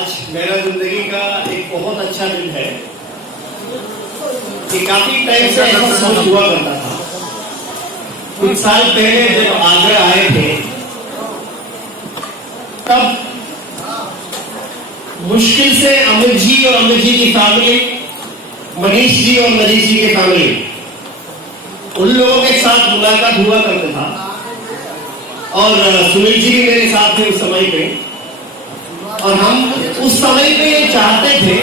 आज मेरा जिंदगी का एक बहुत अच्छा दिन है कि काफी टाइम से ऐसा सोच हुआ करता था। कुछ साल पहले जब आगरा आए थे तब मुश्किल से अमित जी और अमित जी की फैमिली, मनीष जी और मनीष जी की फैमिली, उन लोगों के साथ मुलाकात हुआ करता था। और सुनील जी भी मेरे साथ थे उस समय पे, और हम उस समय पे चाहते थे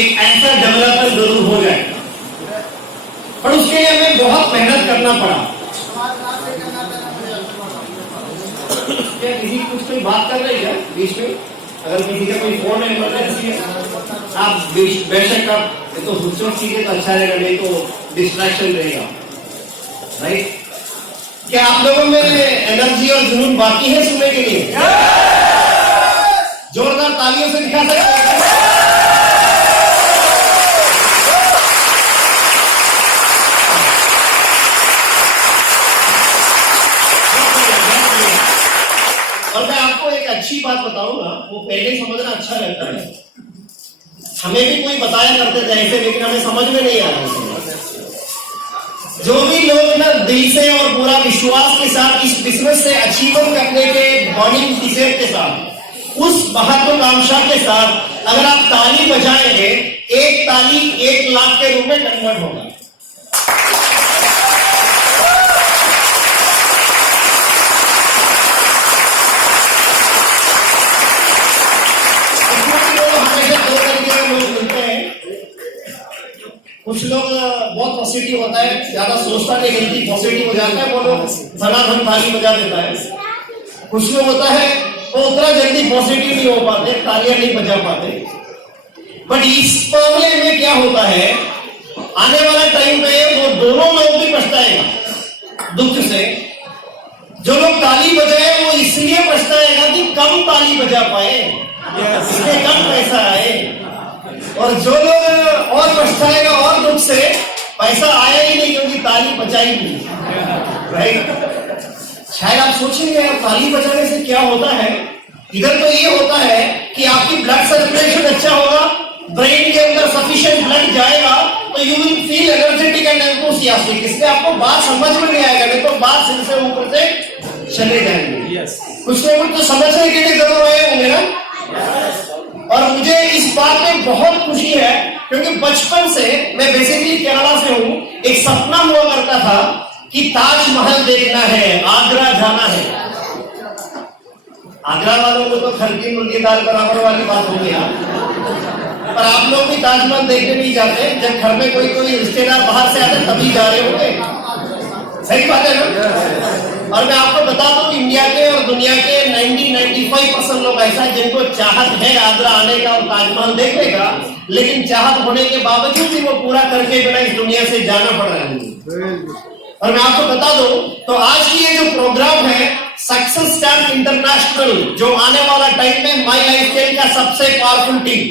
एक ऐसा डेवलपर जरूर हो जाए, पर उसके लिए हमें बहुत मेहनत करना पड़ा। क्या किसी कुछ कोई बात कर रही है बीच में? अगर किसी का कोई फोन है इमरजेंसी है, आप बेशक आप तो हुचक सीखे तो अच्छा रहेगा, नहीं तो डिस्ट्रैक्शन रहेगा, राइट? क्या आप लोगों में एनर्जी और जुनून बाकी है सुनने के लिए? जोरदार तालियों से दिखा सकते हैं। और मैं आपको एक अच्छी बात बताऊंगा, वो पहले समझना अच्छा रहता है। हमें भी कोई बताया करते थे ऐसे, लेकिन हमें समझ में नहीं आ रहा। जो भी लोग ना दिल से और पूरा विश्वास के साथ इस बिजनेस से अचीवमेंट करने के बर्निंग डिजायर के साथ, उस महत्वाकांक्षा के साथ अगर आप ताली बजाएंगे, एक ताली 1 लाख के रूप में कन्वर्ट होगा। हमेशा 2 तरीके के लोग मिलते हैं। कुछ लोग बहुत पॉजिटिव होता है, ज्यादा सोचता नहीं, जल्दी पॉजिटिव हो जाता है, वो लोग धनाधन ताली बजा देता है। कुछ लोग होता है वो उतना जल्दी पॉजिटिव नहीं हो पाते, तालियां नहीं बजा पाते। बट इस मामले में क्या होता है, आने वाला टाइम पे वो दोनों लोग भी पछताएगा दुख से। जो लोग ताली बजाए वो इसलिए पछताएगा कि कम ताली बजा पाए, इसमें कम पैसा आए, और जो लोग और पछताएगा और दुख से, पैसा आया ही नहीं क्योंकि ताली बजाई नहीं, राइट? शायद आप सोचेंगे यार ताली बजाने से क्या होता है? इधर तो ये होता है कि आपकी ब्लड सर्कुलेशन अच्छा होगा, ब्रेन के अंदर सफिशिएंट ब्लड जाएगा, तो you will feel energetic and enthusiastic. इसलिए आपको बात समझ में नहीं आएगा, नहीं तो बात सिर से ऊपर से चले जाएंगे। कुछ ना कुछ तो समझने के लिए जरूर आए होंगे ना। और मुझे इस बात में बहुत खुशी है क्योंकि बचपन से मैं बेसिकली केरला से हूँ। एक सपना हुआ करता था कि ताजमहल देखना है, आगरा जाना है। आगरा वालों को तो खरकी मुर्गी दाल बराबर वाली बात हो गया, पर आप लोग भी ताजमहल देखने नहीं जाते। जब घर में कोई रिश्तेदार बाहर से आते तभी जा रहे होंगे, सही बात है ना? और मैं आपको बता दूं, इंडिया के और दुनिया के 90-95% लोग ऐसा है जिनको चाहत है आगरा आने का और ताजमहल देखने का, लेकिन चाहत होने के बावजूद भी वो पूरा करके बिना इस दुनिया से जाना पड़ रहा है। और मैं आपको बता दूं, तो आज की ये जो प्रोग्राम है सक्सेस स्टैम्प इंटरनेशनल, जो आने वाला टाइम में माई लाइफस्टाइल का सबसे पावरफुल टीम,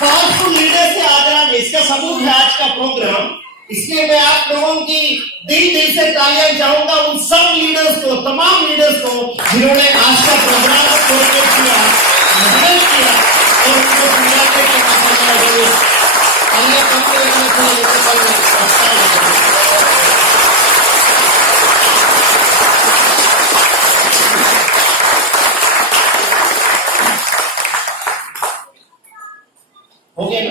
पावरफुल लीडर से आगरा में, इसका सबूत है आज का प्रोग्राम। इसलिए मैं आप लोगों की दिल से तालियां चाहूंगा उन सब लीडर्स को, तमाम लीडर्स को जिन्होंने आज का प्रोग्राम कोऑर्डिनेट किया, मैनेज किया और उसको पूरा करके हो गया ना?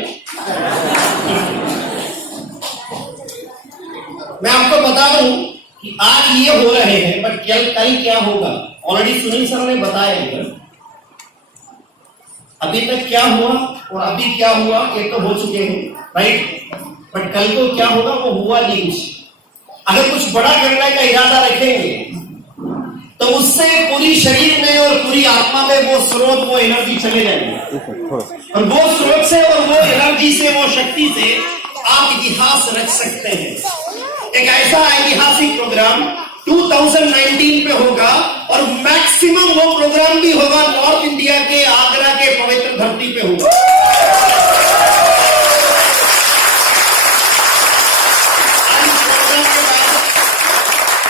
मैं आपको बता दूं कि आज ये हो रहे हैं, बट कल क्या होगा ऑलरेडी सुनील सर ने बताया है। अभी तक क्या हुआ और अभी क्या हुआ ये तो हो चुके हैं, राइट? बट कल को क्या होगा वो हुआ नहीं कुछ। अगर कुछ बड़ा करने का इरादा रखेंगे तो उससे पूरी शरीर में और पूरी आत्मा में वो स्रोत, वो एनर्जी चले जाएगी, और वो स्रोत से और वो एनर्जी से, वो शक्ति से आप इतिहास रच सकते हैं। एक ऐसा ऐतिहासिक प्रोग्राम 2019 पे होगा, और मैक्सिमम वो प्रोग्राम भी होगा नॉर्थ इंडिया के आगरा के पवित्र धरती पे होगा।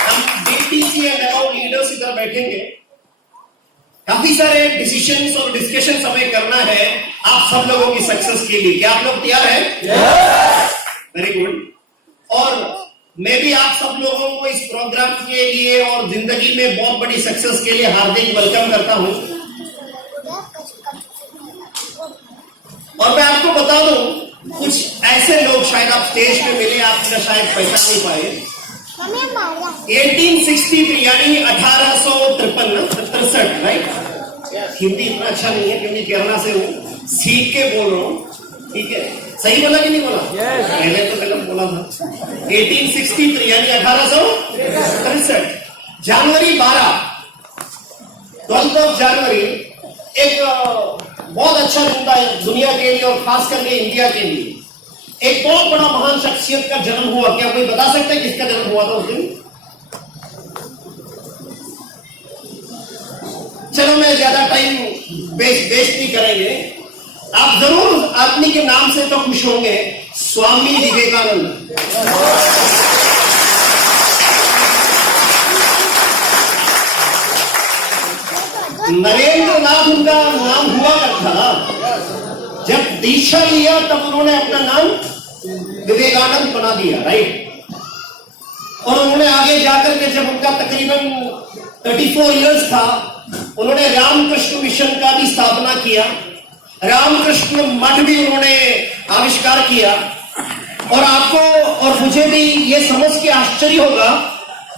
हम बेटी बैठेंगे, काफी सारे डिसीजंस और डिस्कशन हमें करना है आप सब लोगों की सक्सेस के लिए। क्या आप लोग तैयार हैं? Very good. और मैं भी आप सब लोगों को इस प्रोग्राम के लिए और जिंदगी में बहुत बड़ी सक्सेस के लिए हार्दिक वेलकम करता हूं। और मैं आपको बता दूं, कुछ ऐसे लोग शायद आप स्टेज पे मिले, आप शायद पहचान नहीं पाए। 1863 यानी 1863, राइट? हिंदी इतना अच्छा नहीं है क्योंकि केरला से हूँ, सीख के बोल रहा हूँ, ठीक है? सही बोला कि नहीं बोला? पहले तो गलत बोला था। 1863 यानी 1863, जनवरी 12 जनवरी एक बहुत अच्छा दिन था दुनिया के लिए और खास करके इंडिया के लिए। एक बहुत बड़ा महान शख्सियत का जन्म हुआ। क्या कोई बता सकता है किसका जन्म हुआ था उस दिन? चलो मैं ज्यादा टाइम वेस्ट नहीं करेंगे। आप जरूर आदमी के नाम से तो खुश होंगे, स्वामी विवेकानंद। नरेंद्र नाथ उनका नाम हुआ था। जब दीक्षा लिया तब उन्होंने अपना नाम विवेकानंद बना दिया, राइट? और उन्होंने आगे जाकर के जब उनका तकरीबन 34 इयर्स था, उन्होंने रामकृष्ण मिशन का भी स्थापना किया, रामकृष्ण मठ भी उन्होंने आविष्कार किया। और आपको और मुझे भी ये समझ के आश्चर्य होगा,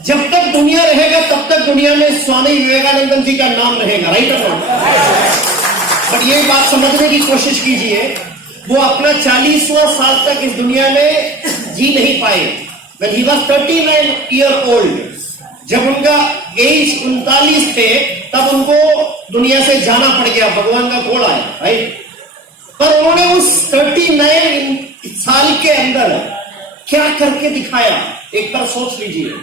जब तक दुनिया रहेगा तब तक दुनिया में स्वामी विवेकानंद जी का नाम रहेगा, राइट? बट ये बात समझने की कोशिश कीजिए, वो अपना 40वां साल तक इस दुनिया में जी नहीं पाए। When he was 39 years old, जब उनका एज 39 थे तब उनको दुनिया से जाना पड़ गया, भगवान का कॉल आया, राइट? पर उन्होंने उस 39 साल के अंदर क्या करके दिखाया, एक बार सोच लीजिए।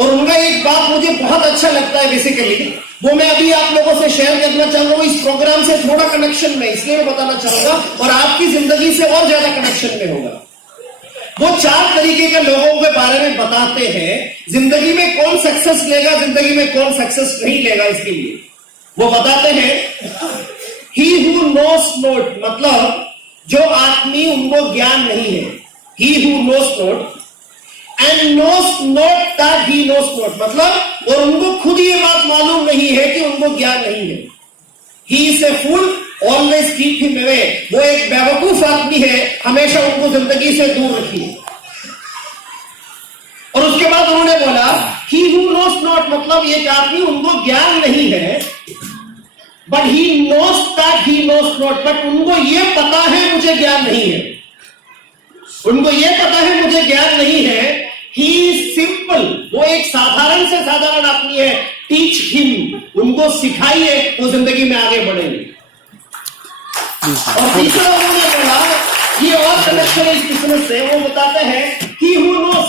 और उनका एक बात मुझे बहुत अच्छा लगता है बेसिकली, वो मैं अभी आप लोगों से शेयर करना चाह रहा हूं। इस प्रोग्राम से थोड़ा कनेक्शन में इसलिए मैं बताना चाहूंगा और आपकी जिंदगी से और ज्यादा कनेक्शन में होगा। वो 4 तरीके के लोगों के बारे में बताते हैं, जिंदगी में कौन सक्सेस लेगा, जिंदगी में कौन सक्सेस नहीं लेगा। इसके लिए वो बताते हैं, ही हु नोस नोट, मतलब जो आदमी उनको ज्ञान नहीं है, he who knows not and knows not that he knows not, मतलब और उनको खुद ये बात मालूम नहीं है कि उनको ज्ञान नहीं है। He is a fool always keep him away, वो एक बेवकूफ आदमी है, हमेशा उनको जिंदगी से दूर रखिए। और उसके बाद उन्होंने बोला, ही हु नोस नॉट, मतलब एक आदमी उनको ज्ञान नहीं है, but he knows that he nose not, but उनको ये पता है मुझे ज्ञान नहीं है, उनको ये पता है मुझे ज्ञान नहीं है। ही इज सिंपल, वो एक साधारण से साधारण आदमी है। टीच हिम, उनको सिखाइए, वो जिंदगी में आगे बढ़ेंगे। और तीसरा उन्होंने बोला, ये और कनेक्शन इस बिजनेस से, वो बताते हैं ही हु नोस,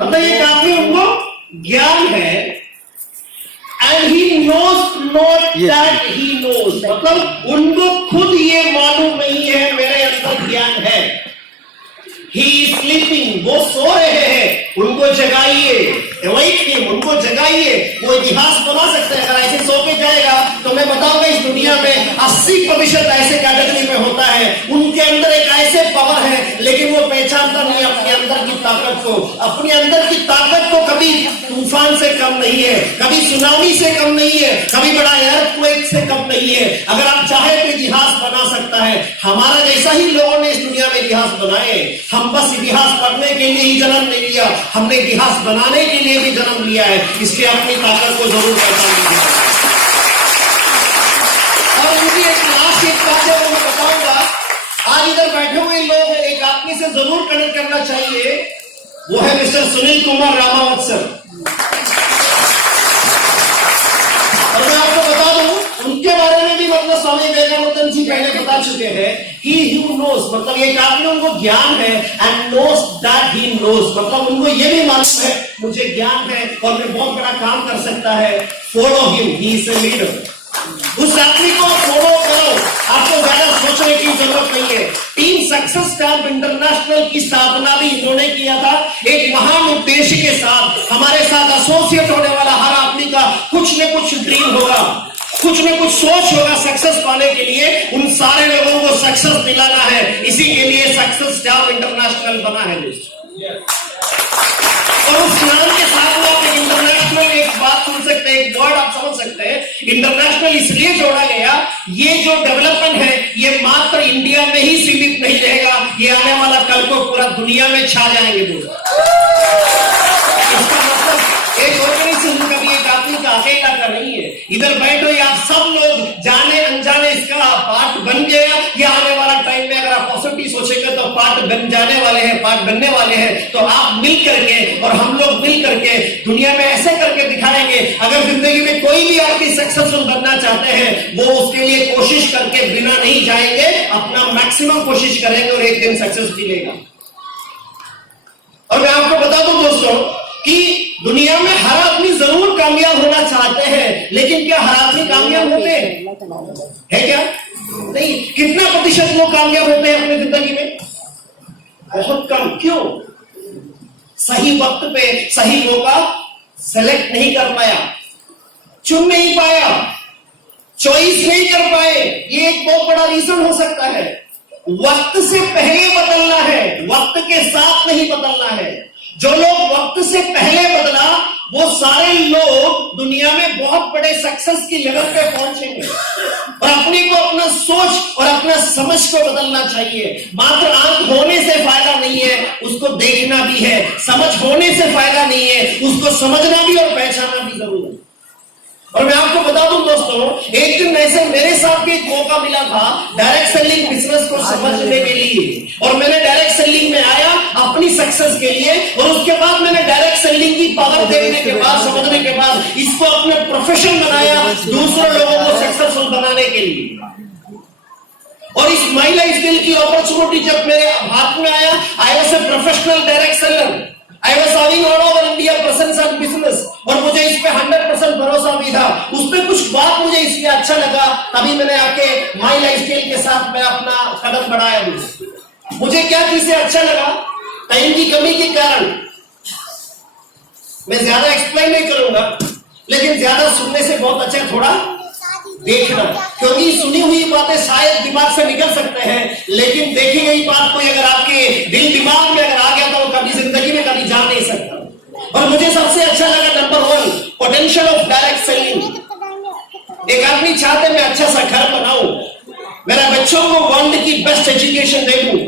मतलब ये काफी उनको ज्ञान है, and he knows not that he nose, मतलब उनको खुद ये मालूम नहीं है मेरे अंदर ज्ञान है। ही इज स्लीपिंग, वो सो रहे हैं, उनको जगाइए, उनको जगाइए। वो इतिहास बना सकते हैं। अगर ऐसे सो के जाएगा तो मैं बताऊंगा इस दुनिया में 80% ऐसे कैटेगरी में होता है, उनके अंदर एक ऐसे पावर है लेकिन वो पहचानता नहीं अपने अंदर की ताकत को। अपने अंदर की ताकत तो कभी तूफान से कम नहीं है, कभी सुनामी से कम नहीं है, कभी बड़ा एयरक्वेक से कम नहीं है। अगर आप चाहे तो इतिहास बना सकता है। हमारा जैसा ही लोगों ने इस दुनिया में इतिहास बनाए। हम बस इतिहास पढ़ने के लिए ही जन्म नहीं लिया, हमने इतिहास बनाने के लिए भी जन्म लिया है। इसलिए अपनी ताकत को जरूर पहचान लीजिए। और उनकी एक लास्ट एक बात है वो मैं बताऊंगा। आज इधर बैठे हुए लोग एक आदमी से जरूर कनेक्ट करना चाहिए, वो है मिस्टर सुनील कुमार रामावत सर। और मैं आपको बता दूं उनके बारे में भी, मतलब स्वामी विवेकानंद जी पहले बता चुके हैं। ही हु नोस, मतलब ये काफी उनको ज्ञान है, and knows that he nose, मतलब उनको ये भी मालूम है मुझे ज्ञान है और मैं बहुत बड़ा काम कर सकता है। Follow him, he is a leader. उस आदमी को फॉलो करो, आपको ज्यादा सोचने की जरूरत नहीं है। टीम सक्सेस कैंप इंटरनेशनल की स्थापना भी इन्होंने किया था, एक महान उद्देश्य के साथ। हमारे साथ एसोसिएट होने वाला हर आदमी आदमी का कुछ न कुछ ड्रीम होगा, कुछ न कुछ सोच होगा सक्सेस पाने के लिए। उन सारे लोगों को सक्सेस दिलाना है, इसी के लिए सक्सेस स्टार इंटरनेशनल बना है दोस्तों। और उस नाम के साथ में आप इंटरनेशनल एक बात सुन सकते हैं, एक वर्ड आप समझ सकते हैं। इंटरनेशनल इसलिए जोड़ा गया, ये जो डेवलपमेंट है ये मात्र इंडिया में ही सीमित नहीं रहेगा, ये आने वाला कल को पूरा दुनिया में छा जाएंगे दोस्तों। इसका मतलब एक ऑर्गेनाइजेशन कभी एक आदमी का अकेला का नहीं है। इधर बैठो या आप सब लोग जाने अनजाने इसका पार्ट बन गया। ये आने वाला टाइम में अगर आप पॉजिटिव सोचेंगे तो पार्ट बन जाने वाले हैं, पार्ट बनने वाले हैं। तो आप मिल करके और हम लोग मिल करके दुनिया में ऐसे करके दिखाएंगे। अगर जिंदगी में कोई भी आदमी सक्सेसफुल बनना चाहते हैं, वो उसके लिए कोशिश करके बिना नहीं जाएंगे, अपना मैक्सिमम कोशिश करेंगे और एक दिन सक्सेस मिलेगा। और मैं आपको बता दूं दोस्तों कि दुनिया में हर आदमी जरूर कामयाब होना चाहते हैं, लेकिन क्या हर आदमी कामयाब होते हैं? है क्या? नहीं। कितना प्रतिशत लोग कामयाब होते हैं अपनी जिंदगी में? बहुत कम। क्यों? सही वक्त पे सही मौका सेलेक्ट नहीं कर पाया, चुन नहीं पाया, चॉइस नहीं कर पाए। ये एक बहुत बड़ा रीजन हो सकता है। वक्त से पहले बदलना है, वक्त के साथ नहीं बदलना है। जो लोग वक्त से पहले बदला, वो सारे लोग दुनिया में बहुत बड़े सक्सेस की लेवल पे पहुंचेंगे। और अपने को, अपना सोच और अपना समझ को बदलना चाहिए। मात्र आंख होने से फायदा नहीं है, उसको देखना भी है। समझ होने से फायदा नहीं है, उसको समझना भी और पहचानना भी जरूर है। और मैं आपको बता दूं दोस्तों, एक दिन ऐसे मेरे साथ भी एक मौका मिला था डायरेक्ट सेलिंग बिजनेस को समझने के लिए। और मैंने डायरेक्ट सेलिंग में आया अपनी सक्सेस के लिए, और उसके बाद मैंने डायरेक्ट सेलिंग की पावर देखने के बाद, समझने के बाद इसको अपने प्रोफेशन बनाया, दूसरे लोगों को सक्सेसफुल बनाने के लिए। और इस माई लाइफ स्किल की अपॉर्चुनिटी जब मेरे हाथ में आया, I was a professional direct seller, I was having all over India presence and business, और मुझे इस पे 100% भरोसा भी था। उसमें कुछ बात मुझे इसलिए अच्छा लगा, तभी मैंने आके माई लाइफस्टाइल के साथ मैं अपना कदम बढ़ाया। मुझे क्या चीज से अच्छा लगा? टाइम की कमी के कारण मैं ज्यादा एक्सप्लेन नहीं करूंगा, लेकिन ज्यादा सुनने से बहुत अच्छा थोड़ा देखना, क्योंकि सुनी हुई बातें शायद दिमाग से निकल सकते हैं, लेकिन देखी गई बात कोई अगर आपके दिल दिमाग में अगर आ गया तो कभी जिंदगी में कभी जा नहीं सकता। और मुझे सबसे अच्छा लगा number 1, potential of direct selling. एक आदमी चाहते मैं अच्छा सा घर बनाऊं, मेरे बच्चों को वर्ल्ड की बेस्ट एजुकेशन दे दूं,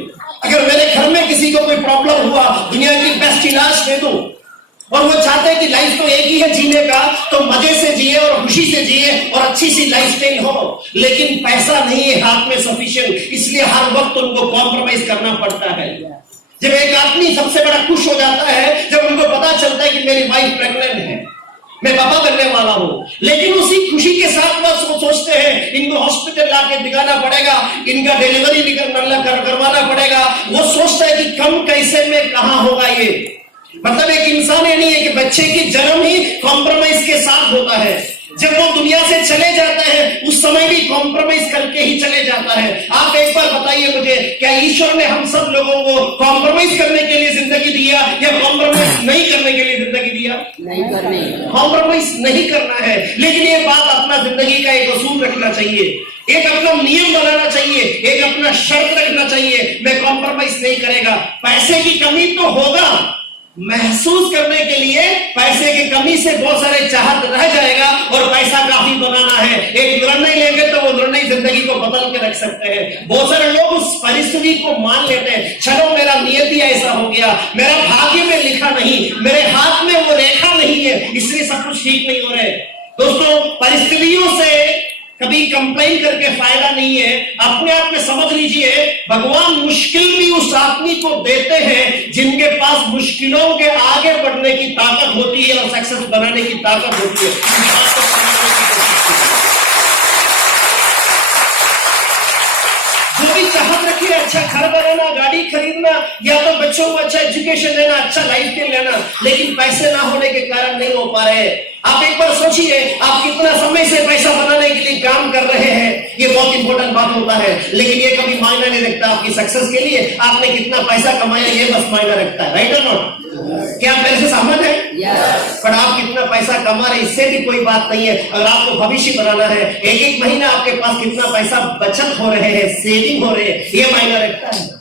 अगर मेरे घर में किसी को कोई प्रॉब्लम हुआ दुनिया की बेस्ट इलाज दे दूं। और वो चाहते हैं कि लाइफ तो एक ही है जीने का, तो मजे से जिए और खुशी से जिए और अच्छी सी लाइफस्टाइल हो, लेकिन पैसा नहीं है हाथ में सफिशिएंट, इसलिए हर वक्त उनको कॉम्प्रोमाइज करना पड़ता है। जब एक आदमी सबसे बड़ा खुश हो जाता है जब उनको पता चलता है कि मेरी वाइफ प्रेग्नेंट है, मैं पापा करने वाला हूं, लेकिन उसी खुशी के साथ वो सोचते हैं इनको हॉस्पिटल लाके दिखाना पड़ेगा, इनका डिलीवरी करवाना पड़ेगा। वो सोचता है कि कम कैसे में कहां होगा ये। मतलब एक इंसान ये नहीं है कि बच्चे की जन्म ही कॉम्प्रोमाइज के साथ होता है, जब वो दुनिया से चले जाते हैं उस समय भी कॉम्प्रोमाइज करके ही चले जाता है। आप एक बार बताइए मुझे, क्या ईश्वर ने हम सब लोगों को कॉम्प्रोमाइज करने के लिए जिंदगी दिया या कॉम्प्रोमाइज नहीं करने के लिए जिंदगी दिया? नहीं करने, कॉम्प्रोमाइज नहीं करना है। लेकिन ये बात अपना जिंदगी का एक असूल रखना चाहिए, एक अपना नियम बनाना चाहिए, एक अपना शर्त रखना चाहिए, मैं कॉम्प्रोमाइज नहीं करेगा। पैसे की कमी तो होगा, महसूस करने के लिए पैसे की कमी से बहुत सारे चाहत रह जाएगा और पैसा काफी बनाना है। एक निर्णय लेंगे तो वो निर्णय जिंदगी को बदल के रख सकते हैं। बहुत सारे लोग उस परिस्थिति को मान लेते हैं, चलो मेरा नियति ऐसा हो गया, मेरा भाग्य में लिखा नहीं, मेरे हाथ में वो रेखा नहीं है, इसलिए सब कुछ ठीक नहीं हो रहा है। दोस्तों, परिस्थितियों से कभी कंप्लेन करके फायदा नहीं है। अपने आप में समझ लीजिए, भगवान मुश्किल भी उस आदमी को देते हैं जिनके पास मुश्किलों के आगे बढ़ने की ताकत होती है और सक्सेस बनाने की ताकत होती है। जो भी चाहत रखी है अच्छा घर बनाना, गाड़ी खरीदना, या तो बच्चों को अच्छा एजुकेशन देना, अच्छा लाइफस्टाइल लेना, लेकिन पैसे ना होने के कारण नहीं हो पा रहे। आप एक बार सोचिए, आप कितना समय से पैसा बनाने के लिए काम कर रहे हैं, ये बहुत इंपॉर्टेंट बात होता है, लेकिन ये कभी मायना नहीं रखता आपकी सक्सेस के लिए। आपने कितना पैसा कमाया ये बस मायना रखता है, राइट और नॉट? क्या आप मेरे से सहमत है? Yes. पर आप कितना पैसा कमा रहे इससे भी कोई बात नहीं है। अगर आपको भविष्य बनाना है, एक एक महीना आपके पास कितना पैसा बचत हो रहे हैं, सेविंग हो रहे हैं, ये मायने रखता है।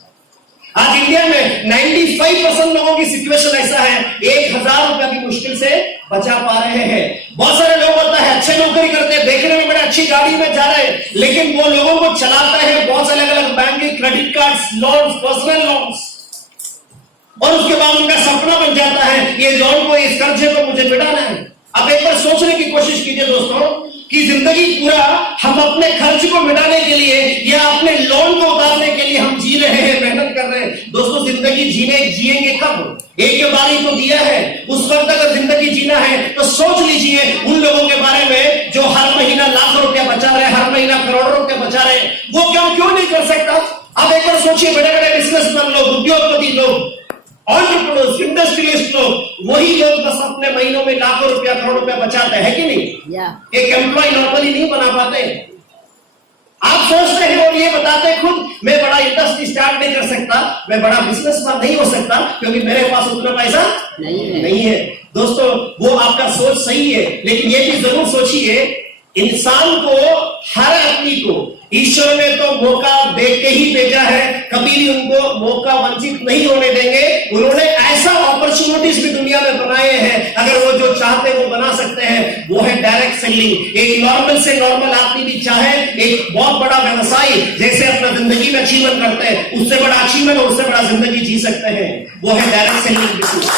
आज इंडिया में 95% लोगों की सिचुएशन ऐसा है, 1000 रुपया भी मुश्किल से बचा पा रहे हैं। बहुत सारे लोग होता है अच्छे नौकरी करते हैं, देखने में बड़े अच्छी गाड़ी में जा रहे हैं, लेकिन वो लोगों को चलाते हैं बहुत से अलग अलग बैंक के credit cards, loans, personal loans, और उसके बाद उनका सपना बन जाता है ये लोन को, इस कर्जे को मुझे मिटाना है। अब एक बार सोचने की कोशिश कीजिए दोस्तों कि जिंदगी पूरा हम अपने खर्च को मिटाने के लिए या अपने लोन को उतारने के लिए हम जी रहे हैं, मेहनत कर रहे हैं। दोस्तों जिंदगी जिएंगे कब? एक के बारी को दिया है, उस वक्त अगर जिंदगी जीना है तो सोच लीजिए उन लोगों के बारे में जो हर महीना लाखों रुपया बचा रहे, हर महीना करोड़ों रुपया बचा रहे, वो क्यों नहीं कर सकता? अब एक बार सोचिए, बड़े बड़े बिजनेसमैन लोग, उद्योगपति लोग, एंटरप्रेन्योर्स, इंडस्ट्रियलिस्ट लोग, वही लोग बस अपने महीनों में लाखों रुपया, करोड़ रुपया बचाते हैं कि नहीं? एक एम्प्लॉय नॉर्मली नहीं बना पाते। आप सोचते हैं और ये बताते खुद, मैं बड़ा इंडस्ट्री स्टार्ट नहीं कर सकता, मैं बड़ा बिजनेसमैन नहीं हो सकता क्योंकि मेरे पास उतना पैसा नहीं है। दोस्तों वो आपका सोच सही है, लेकिन ये भी जरूर सोचिए, इंसान को, हर आदमी को ईश्वर ने तो मौका दे के ही भेजा है, कभी भी उनको मौका वंचित नहीं होने देंगे। उन्होंने ऐसा अपॉर्चुनिटीज भी दुनिया में बनाए हैं, अगर वो जो चाहते वो बना सकते हैं। वो है डायरेक्ट सेलिंग। एक नॉर्मल से नॉर्मल आदमी भी चाहे एक बहुत बड़ा व्यवसाय जैसे अपना जिंदगी में अचीवमेंट करते हैं, उससे बड़ा अचीवमेंट और उससे बड़ा जिंदगी जी सकते हैं, वो है डायरेक्ट सेलिंग बिजनेस।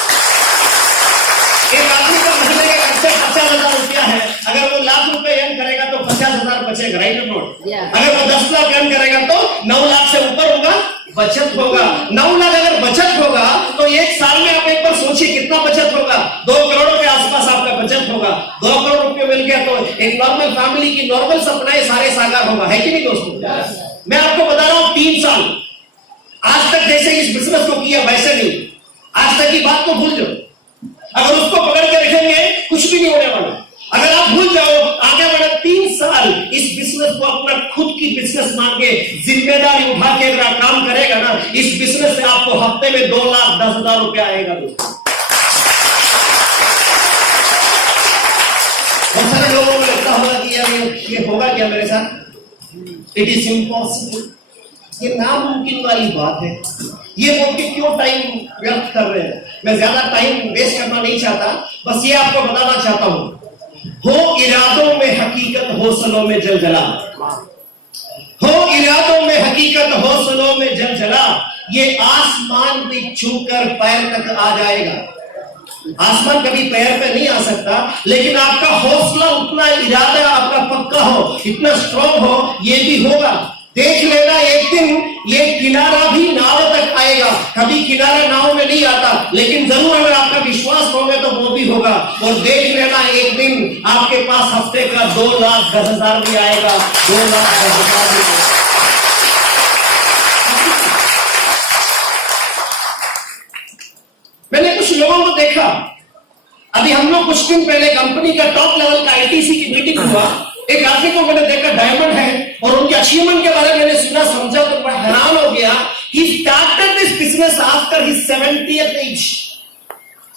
एक आदमी का महीने के खर्चे 50,000 रुपया है, अगर वो लाख रुपए अर्न करेगा तो 50,000 बचेगा, राइट और नॉट? अगर वो 10 लाख अर्न करेगा तो 9 लाख से ऊपर होगा, बचत होगा। 9 लाख अगर बचत होगा तो एक साल में आप एक बार सोचिए कितना बचत होगा। 2 करोड़ के आसपास आपका बचत होगा। 2 करोड़ रुपए मिल गया तो एक नॉर्मल फैमिली की नॉर्मल सपनाएं सारे साकार होगा, है कि नहीं दोस्तों? मैं आपको बता रहा हूं 3 साल आज तक जैसे इस बिजनेस को किया वैसे नहीं, आज तक की बात को भूल जाओ। अगर उसको पकड़ के रखेंगे कुछ भी नहीं होने वाला। अगर आप भूल जाओ, आगे बढ़े 3 साल इस बिजनेस को अपना खुद की बिजनेस मान के जिम्मेदारी उठा के अगर आप काम करेगा ना, इस बिजनेस से आपको हफ्ते में 2,10,000 रुपया आएगा। बहुत सारे लोगों को लगता होगा कि यार ये होगा क्या मेरे साथ? इट इज इम्पॉसिबल, ये नामुमकिन वाली बात है। ये बोल के क्यों टाइम व्यर्थ कर रहे हैं? मैं ज्यादा टाइम वेस्ट करना नहीं चाहता, बस ये आपको बताना चाहता हूं, हो इरादों में हकीकत, हौसलों में जलजला। हो इरादों में हकीकत, हौसलों में जलजला। ये आसमान भी छूकर पैर तक आ जाएगा। आसमान कभी पैर पे नहीं आ सकता, लेकिन आपका हौसला उतना, इरादा आपका पक्का हो, इतना स्ट्रॉन्ग हो, ये भी होगा। देख लेना एक दिन ये किनारा भी नाव तक आएगा। कभी किनारा नाव में नहीं आता, लेकिन जरूर अगर आपका विश्वास होगा तो वो भी होगा। और देख लेना एक दिन आपके पास हफ्ते का 2,10,000 भी आएगा। 2,10,000 भी। मैंने कुछ लोगों को देखा, अभी हम लोग कुछ दिन पहले कंपनी का टॉप लेवल का आईटीसी की मीटिंग हुआ। एक आदमी को मैंने देखा, डायमंड है, और उनके अचीवमेंट के बारे में मैंने सुना, समझा तो मैं हैरान हो गया। He started this business after his 70th age,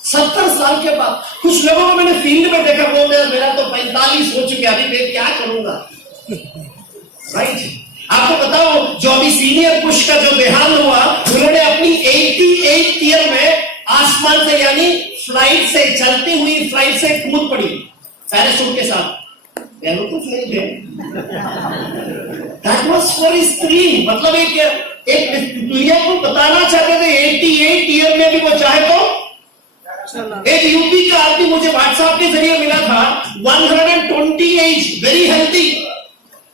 70 साल के बाद। कुछ लोगों को मैंने फील्ड में देखा, बोल रहे मेरा तो 45 हो चुके, अभी मैं क्या करूंगा, राइट? आपको बताओ, जो अभी सीनियर पुश का जो देहांत हुआ, उन्होंने अपनी 88 ईयर में आसमान से, यानी फ्लाइट से, चलती हुई फ्लाइट से कूद पड़ी पैराशूट के साथ। कुछ नहीं थे। That was for his dream। मतलब एक दुनिया को बताना चाहते थे 88 ईयर में भी वो चाहे तो। एक यूपी का आदमी मुझे व्हाट्सएप के जरिए मिला था, 120 age, very healthy,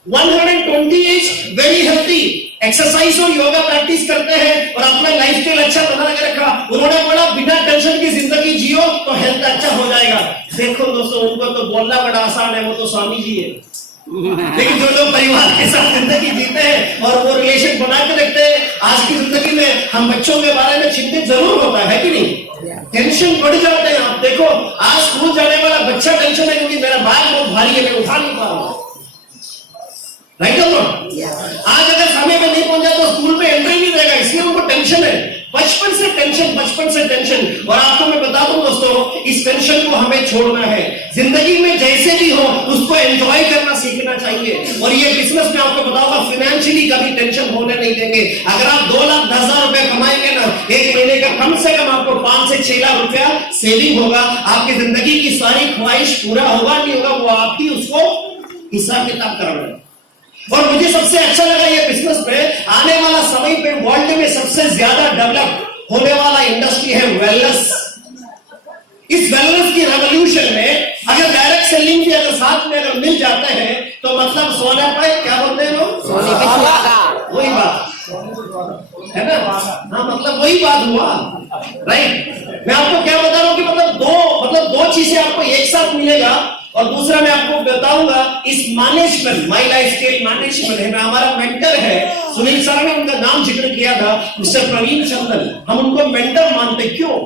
120 age, very healthy, exercise और योगा प्रैक्टिस करते हैं और अपना लाइफस्टाइल अच्छा बना के रखा। उन्होंने बोला बिना टेंशन की जिंदगी जियो तो हेल्थ अच्छा हो जाएगा। देखो दोस्तों, उनको तो बोलना बड़ा आसान है, वो तो स्वामी जी है, लेकिन जो लोग परिवार के साथ जिंदगी जीते हैं और वो रिलेशन बना के रखते हैं, आज की जिंदगी में हम बच्चों के बारे में चिंतित जरूर होता है कि नहीं? टेंशन बढ़ जाते हैं। आप देखो, आज स्कूल जाने वाला बच्चा टेंशन है क्योंकि मेरा बैग बहुत भारी है, मैं उठा नहीं पा रहा हूं, राइट? आज अगर समय में नहीं पहुंचा तो स्कूल में एंट्री नहीं देगा, इसलिए उनको टेंशन है। बचपन से टेंशन। और आपको मैं बता दूं दोस्तों, इस टेंशन को हमें छोड़ना है। जिंदगी में जैसे भी हो उसको एंजॉय करना सीखना चाहिए। और ये बिजनेस में आपको बताऊंगा, फाइनेंशियली कभी टेंशन होने नहीं देंगे। अगर आप 2,10,000 रुपए कमाएंगे ना, एक महीने का कम से कम आपको 5 से 6 लाख रुपया सेविंग होगा। आपकी जिंदगी की सारी ख्वाहिश पूरा होगा नहीं होगा, वो आपकी उसको हिसाब किताब करना है। और मुझे सबसे अच्छा लगा ये बिजनेस में, आने वाला समय पे वर्ल्ड में सबसे ज्यादा डेवलप होने वाला इंडस्ट्री है वेलनेस। इस वेलनेस की रेवोल्यूशन में अगर डायरेक्ट सेलिंग भी अगर साथ में अगर मिल जाते हैं तो मतलब सोने पे क्या बोलते हैं लोग, सोने पे सुहागा, वही बात है ना। हाँ, मतलब वही बात हुआ, राइट। मैं आपको क्या बता रहा हूँ कि मतलब दो चीजें आपको एक साथ मिलेगा। और दूसरा मैं आपको बताऊंगा, इस मैनेजमेंट, माई लाइफ स्टाइल मैनेजमेंट है, हमारा मेंटर है सुनील सर ने उनका नाम जिक्र किया था, मिस्टर प्रवीण चंदन। हम उनको मेंटर मानते क्यों?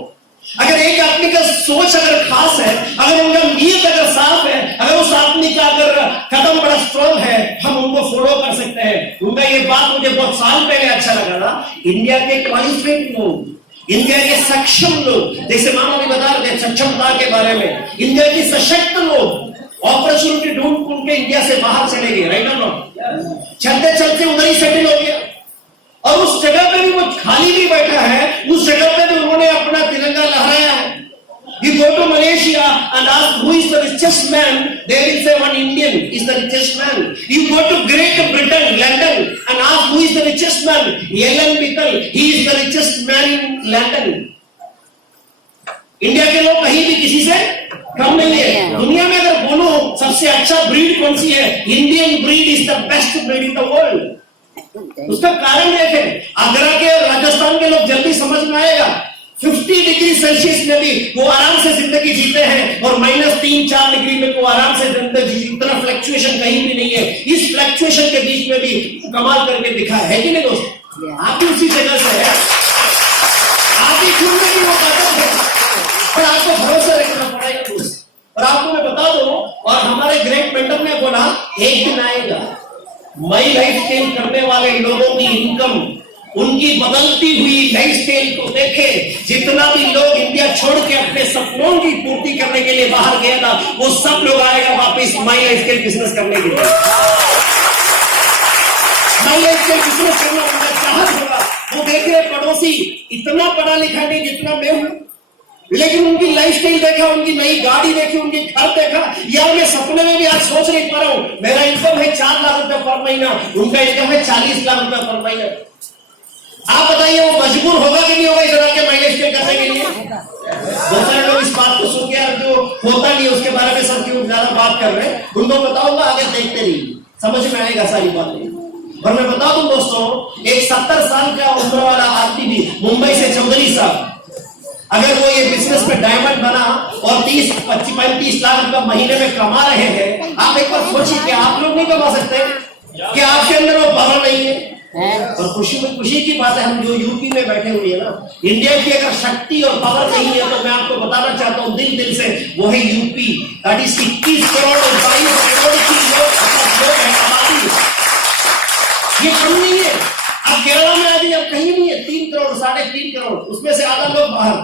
अगर एक आदमी का सोच अगर खास है, अगर उनका नीयत अगर साफ है, अगर उस आदमी का अगर कदम बड़ा स्ट्रॉन्ग है, हम उनको फॉलो कर सकते हैं। उनका ये बात मुझे बहुत साल पहले अच्छा लगा था। इंडिया के क्वालिफाइड लोग, इंडिया के सक्षम लोग, जैसे मानो भी बता रहे थे सक्षमता के बारे में, इंडिया के सशक्त लोग अपॉर्चुनिटी ढूंढ के इंडिया से बाहर चले गए, राइट और नॉट। चलते चलते उधर ही सेटल हो गया। और उस जगह पे भी वो खाली भी बैठा है, उस जगह पे भी उन्होंने अपना तिरंगा लहराया है। You go to Malaysia and ask who is the richest man, they will say one Indian is the richest man. You go to Great Britain, London, and ask who is the richest man, Alan Mitchell, he is the richest man in London. India के लोग कहीं भी किसी से कम नहीं है। दुनिया में अगर बोलो सबसे अच्छा ब्रीड कौन सी है, Indian breed is the best breed in the world. उसका कारण देखें, आगरा के और राजस्थान के लोग जल्दी समझ में आएगा। 50 डिग्री सेल्सियस में भी वो आराम से जिंदगी जीते हैं, और -3-4 डिग्री में वो आराम से जिंदगी, इतना फ्लक्चुएशन कहीं भी नहीं है। इस फ्लक्चुएशन के बीच में भी कमाल करके दिखा है कि नहीं दोस्त? आप भी उसी जगह से है, आप ही खुद में भी वो कदम है, पर आपको भरोसा रखना पड़ेगा दोस्त। और आपको मैं बता दूं, और हमारे ग्रेट मेंटर ने बोला एक दिन आएगा, माई लाइफ स्टाइल करने वाले लोगों की इनकम, उनकी बदलती हुई लाइफ स्टाइल को देखे। जितना भी लोग इंडिया छोड़ के अपने सपनों की पूर्ति करने के लिए बाहर गया था, वो सब लोग आएगा वापस माई लाइफ स्टाइल बिजनेस करने के लिए। माई लाइफ स्टाइल बिजनेस करना उनका चाहत होगा। वो देख रहे पड़ोसी इतना पढ़ा लिखा नहीं जितना मैं हूं, लेकिन उनकी लाइफस्टाइल देखा, उनकी नई गाड़ी देखी, उनके घर देखा। यार मैं सपने में भी आज सोच नहीं पा रहा हूं, मेरा इनकम है 4 लाख रुपए पर महीना, उनका इनकम है 40 लाख रुपए पर महीना। आप बताइए वो मजबूर होगा कि नहीं होगा इस तरह के लाइफस्टाइल करने के लिए? बहुत सारे लोग इस बात को सुन के यार जो होता नहीं उसके बारे में सब क्यों ज्यादा बात कर रहे हैं, उनको बताऊंगा, आगे देखते रहिए, समझ में आएगा सारी बातें। और मैं बता दूं दोस्तों, एक 70 साल का उम्र वाला आदमी भी, मुंबई से चौधरी साहब, अगर वो ये बिजनेस में डायमंड बना और 30-35 लाख रुपए महीने में कमा रहे हैं, आप एक बार सोचिए कि आप लोग नहीं कमा सकते? कि आपके अंदर वो पावर नहीं है? और खुशी की बात है, हम जो यूपी में बैठे हुए हैं ना, इंडिया की अगर शक्ति और पावर नहीं है तो मैं आपको बताना चाहता हूँ दिल से, वो है यूपी। दैट इज 21 करोड़ और 22 करोड़ की लोग है आबादी। ये कम नहीं है। अब केरला में अभी अब कहीं नहीं है, 3 करोड़ 3.5 करोड़, उसमें से आधा लोग बाहर।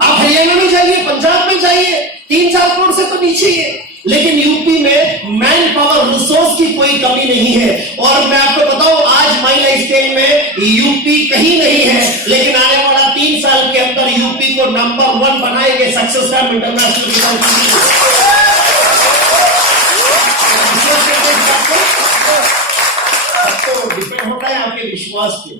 आप हरियाणा में जाइए, पंजाब में जाइए, 3-4 करोड़ से तो नीचे ही है। लेकिन यूपी में मैन पावर रिसोर्स की कोई कमी नहीं है। और मैं आपको बताऊं, आज माई लाइफ स्टाइल में यूपी कहीं नहीं है, लेकिन आने वाला 3 साल के अंदर यूपी को नंबर 1 बनाएंगे सक्सेस फैम इंटरनेशनल। डिपेंड होता है आपके विश्वास पे।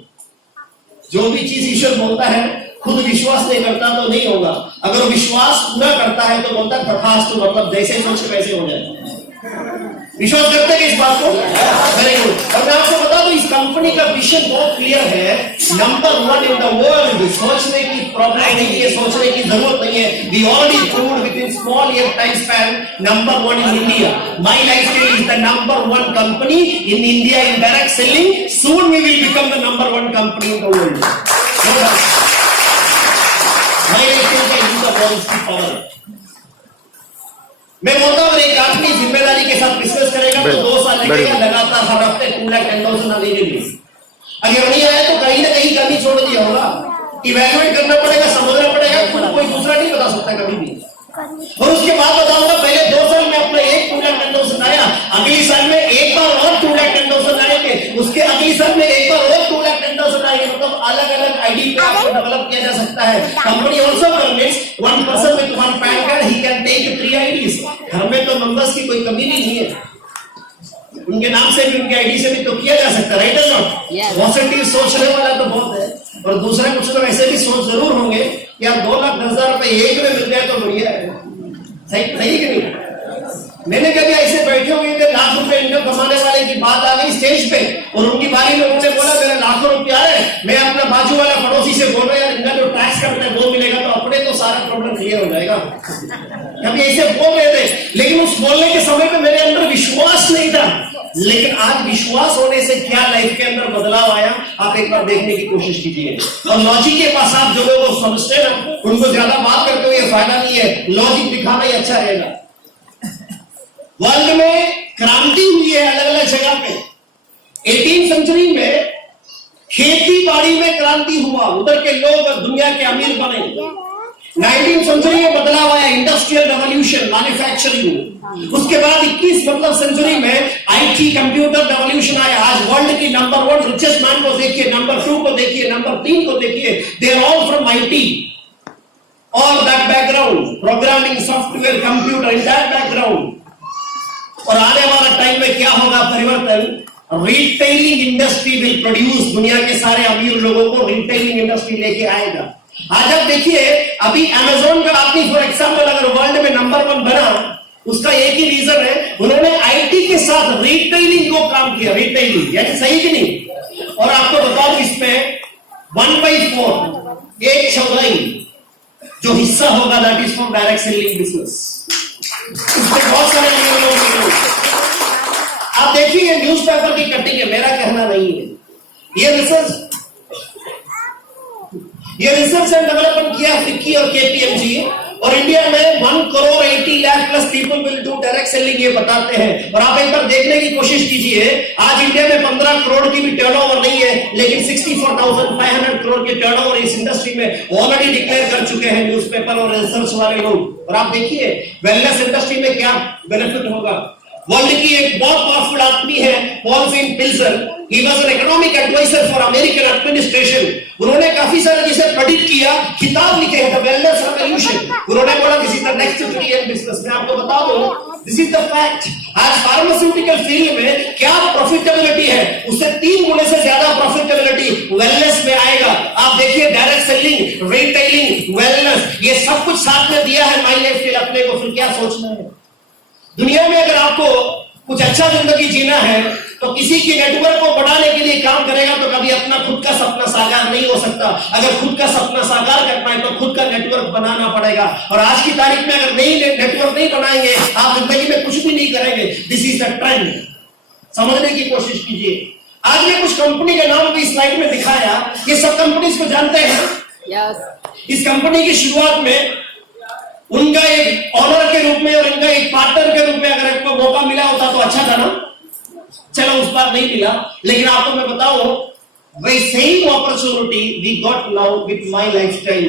जो भी चीज ईश्वर बोलता है, खुद विश्वास नहीं करता तो नहीं होगा। अगर वो विश्वास पूरा करता है तो बोलता तथास्तु, मतलब जैसे सोचे वैसे हो जाए। विश्वास करते हैं इस बात को? Very good. और मैं आपको बता दूं, इस कंपनी का विजन बहुत क्लियर है, नंबर 1 इन द वर्ल्ड। सोचने की प्रॉब्लम नहीं है, सोचने की जरूरत नहीं है। We already proved within small year time span, number 1 in India. My Life Style is the number 1 company in India in direct selling. Soon we will become the number 1 company in the world. My Life Style का use of words की power. मैं बोलता हूं एक आदमी जिम्मेदारी के साथ बिजनेस करेगा तो 2 साल लगेगा लगातार हर हफ्ते 2 लाख 10,000 आने के लिए। अगर नहीं आया तो कहीं ना कहीं कमी छोड़ दिया होगा। इवैल्यूएट करना पड़ेगा, समझना पड़ेगा, कोई दूसरा नहीं बता सकता कभी भी। और उसके बाद बताऊंगा, पहले 2 साल में अपना 1 2 लाख टन लाया, अगली साल में एक बार और 2 लाख टन लाएंगे, उसके अगली साल में एक बार और 2 लाख टन लाएंगे। मतलब अलग अलग आईडी पे आपको डेवलप किया जा सकता है। Company also permits 1 person with 1 PAN card he can take 3 IDs. घर में तो मेंबर्स की कोई कमी नहीं है, उनके नाम से भी उनके आईडी से भी तो किया जा सकता है, राइट और नॉट। पॉजिटिव सोचने वाला तो बहुत है, और दूसरा कुछ लोग ऐसे भी सोच जरूर होंगे कि यार 2,10,000 रुपए एक में मिल जाए तो बढ़िया है। सही सही कि नहीं? मैंने कभी ऐसे बैठे हुए थे, लाख रुपए इनकम कमाने वाले की बात आ गई स्टेज पे, और उनकी बारी में उन्होंने बोला मेरा लाखों रुपया है, मैं अपना बाजू वाला पड़ोसी से बोल रहा यार इनका जो टैक्स करता है वो मिलेगा, तो अपने तो सारा प्रॉब्लम क्लियर हो जाएगा। कभी ऐसे बोल रहे थे, लेकिन उस बोलने के समय पे मेरे अंदर विश्वास नहीं था। लेकिन आज विश्वास होने से क्या लाइफ के अंदर बदलाव आया, आप एक बार देखने की कोशिश कीजिए। और लॉजिक के पास आप जो लोग समझते हैं ना, उनको ज्यादा बात करते हुए फायदा नहीं है, लॉजिक दिखाना ही अच्छा रहेगा। वर्ल्ड में क्रांति हुई है अलग अलग जगह पे। 18वीं सेंचुरी में खेती बाड़ी में क्रांति हुआ, उधर के लोग दुनिया के अमीर बने। 19वीं सेंचुरी में बदलाव आया, इंडस्ट्रियल रेवोल्यूशन, मैन्युफैक्चरिंग। उसके बाद 21 मतलब सेंचुरी में आईटी कंप्यूटर रेवोल्यूशन आया। आज वर्ल्ड की नंबर 1 रिचेस्ट मैन को देखिए, नंबर 2 को देखिए, नंबर 3 को देखिए, they are all from IT, all that background, programming, software, computer, in that background. और आने वाला टाइम में क्या होगा परिवर्तन, रिटेलिंग इंडस्ट्री विल प्रोड्यूस, दुनिया के सारे अमीर लोगों को रिटेलिंग इंडस्ट्री लेके आएगा। आज आप देखिए, अभी अमेज़न का आदमी फॉर एग्जांपल अगर वर्ल्ड में नंबर 1 बना, उसका एक ही रीजन है, उन्होंने आईटी के साथ रिटेलिंग को काम किया। रिटेलिंग यानी सही कि नहीं? और आपको बताऊं इसमें 1/4 एक चौथाई जो हिस्सा होगा that is from direct selling business. इसमें बहुत सारे लोग, आप देखिए न्यूज़पेपर की कटिंग है, मेरा कहना नहीं है, ये रिसर्च एंड डेवलपमेंट किया फिक्की और केपीएमजी, और इंडिया में 1 crore 80 lakh plus people will do direct selling, ये बताते हैं। और आप एक बार देखने की कोशिश कीजिए, आज इंडिया में 15 करोड़ की भी टर्नओवर नहीं है, लेकिन 64,500 करोड़ के टर्नओवर इस इंडस्ट्री में ऑलरेडी डिक्लेयर कर चुके हैं न्यूज़पेपर और रिसर्च वाले लोग। और आप देखिए वेलनेस इंडस्ट्री में क्या बेनिफिट होगा। वर्ल्ड की एक बहुत पावरफुल आदमी है Paul Zane Pilzer, he was an economic adviser for American administration. उन्होंने काफी सारे जिसे प्रेडिक्ट किया, किताब लिखे है द वेलनेस रेवोल्यूशन। उन्होंने बोला this is the next trillion business. मैं आपको बता दूं, दिस इज द फैक्ट। आज फार्मास्यूटिकल फील्ड में क्या प्रॉफिटेबिलिटी है, उससे 3 गुने से ज्यादा प्रॉफिटेबिलिटी वेलनेस में आएगा। आप देखिए डायरेक्ट सेलिंग, रिटेलिंग, वेलनेस, ये सब कुछ साथ में दिया है माई लाइफ स्टाइल अपने को। फिर क्या सोचना है दुनिया में? अगर आपको कुछ अच्छा जिंदगी जीना है तो किसी के नेटवर्क को बढ़ाने के लिए काम करेगा, तो कभी अपना खुद का सपना साकार नहीं हो सकता। अगर खुद का सपना साकार करना है तो खुद का नेटवर्क बनाना पड़ेगा। और आज की तारीख में अगर नेटवर्क नहीं बनाएंगे, आप जिंदगी में कुछ भी नहीं करेंगे। दिस इज द ट्रेंड, समझने की कोशिश कीजिए। आज मैं कुछ कंपनी के नाम भी स्लाइड में दिखाया, ये सब कंपनीज को जानते हैं। yes. इस कंपनी की शुरुआत में उनका एक ऑनर के रूप में और उनका एक पार्टनर के रूप में अगर आपको मौका मिला होता तो अच्छा था ना। चलो उस बार नहीं मिला, लेकिन आपको मैं बताऊं, वही same opportunity we got now with My Lifestyle.